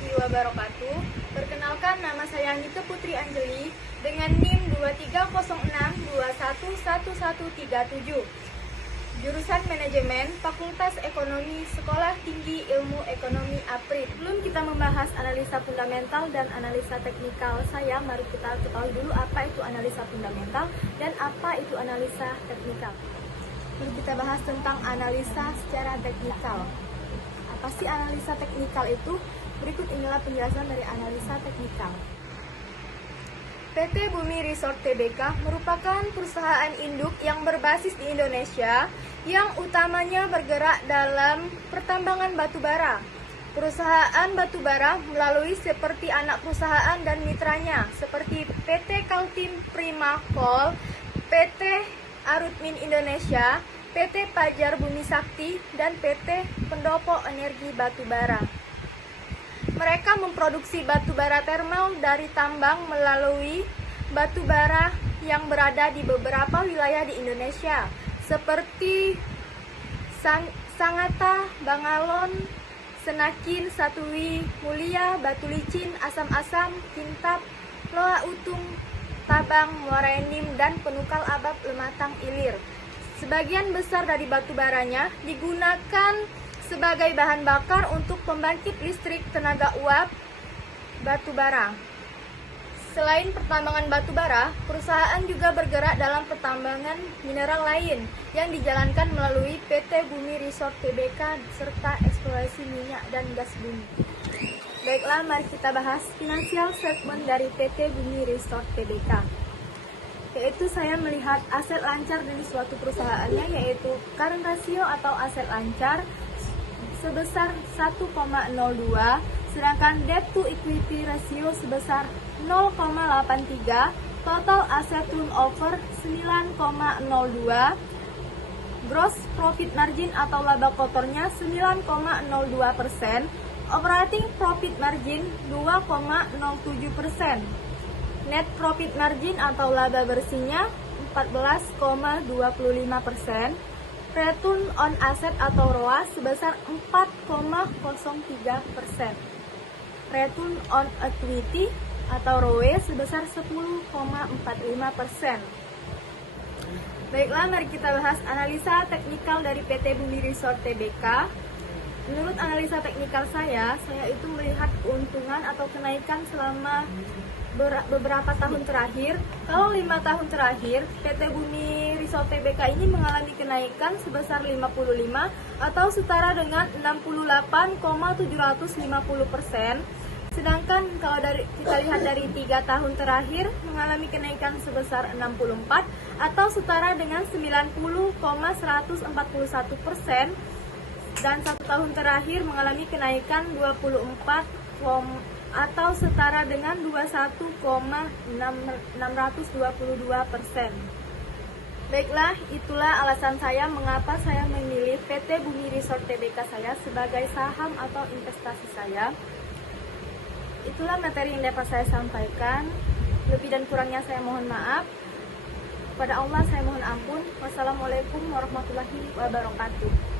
warahmatullahi wabarakatuh. Perkenalkan, nama saya Nita Putri Anjeli dengan NIM 2306211137. Jurusan Manajemen, Fakultas Ekonomi, Sekolah Tinggi Ilmu Ekonomi APRID. Sebelum kita membahas analisa fundamental dan analisa teknikal mari kita ketahui dulu apa itu analisa fundamental dan apa itu analisa teknikal. Lalu kita bahas tentang analisa secara teknikal. Apa sih analisa teknikal itu? Berikut inilah penjelasan dari analisa teknikal. PT Bumi Resort Tbk merupakan perusahaan induk yang berbasis di Indonesia yang utamanya bergerak dalam pertambangan batubara. Perusahaan batubara melalui seperti anak perusahaan dan mitranya seperti PT Kaltim Prima Coal, PT Arutmin Indonesia, PT Pajar Bumi Sakti, dan PT Pendopo Energi Batubara. Mereka memproduksi batubara termal dari tambang melalui batubara yang berada di beberapa wilayah di Indonesia seperti Sangatta, Bangalon, Senakin, Satui, Mulia, Batu Licin, Asam-Asam, Kintab, Loa Utung, Tabang, Muara Enim, dan Penukal Abab Lematang Ilir. Sebagian besar dari batubaranya digunakan sebagai bahan bakar untuk pembangkit listrik tenaga uap batubara. Selain pertambangan batubara, perusahaan juga bergerak dalam pertambangan mineral lain yang dijalankan melalui PT Bumi Resort Tbk serta eksplorasi minyak dan gas bumi. Baiklah, mari kita bahas financial statement dari PT Bumi Resort Tbk. Yaitu saya melihat aset lancar dari suatu perusahaannya, yaitu current ratio atau aset lancar sebesar 1,02, sedangkan debt to equity ratio sebesar 0,83, total asset turnover 9,02, gross profit margin atau laba kotornya 9,02%, operating profit margin 2,07%, net profit margin atau laba bersihnya 14,25%, return on asset atau ROA sebesar 4,03%. Return on equity atau ROE sebesar 10,45%. Baiklah, mari kita bahas analisa teknikal dari PT Bumi Resort Tbk. Menurut analisa teknikal saya itu melihat keuntungan atau kenaikan selama beberapa tahun terakhir. Kalau 5 tahun terakhir, PT Bumi Resort Tbk ini mengalami kenaikan sebesar 55 atau setara dengan 68,750%. Sedangkan kalau kita lihat dari 3 tahun terakhir mengalami kenaikan sebesar 64 atau setara dengan 90,141%. Dan 1 tahun terakhir mengalami kenaikan 24 atau setara dengan 21,622%. Baiklah, itulah alasan saya mengapa saya memilih PT Bumi Resort Tbk saya sebagai saham atau investasi saya. Itulah materi yang dapat saya sampaikan. Lebih dan kurangnya saya mohon maaf. Kepada Allah saya mohon ampun. Wassalamualaikum warahmatullahi wabarakatuh.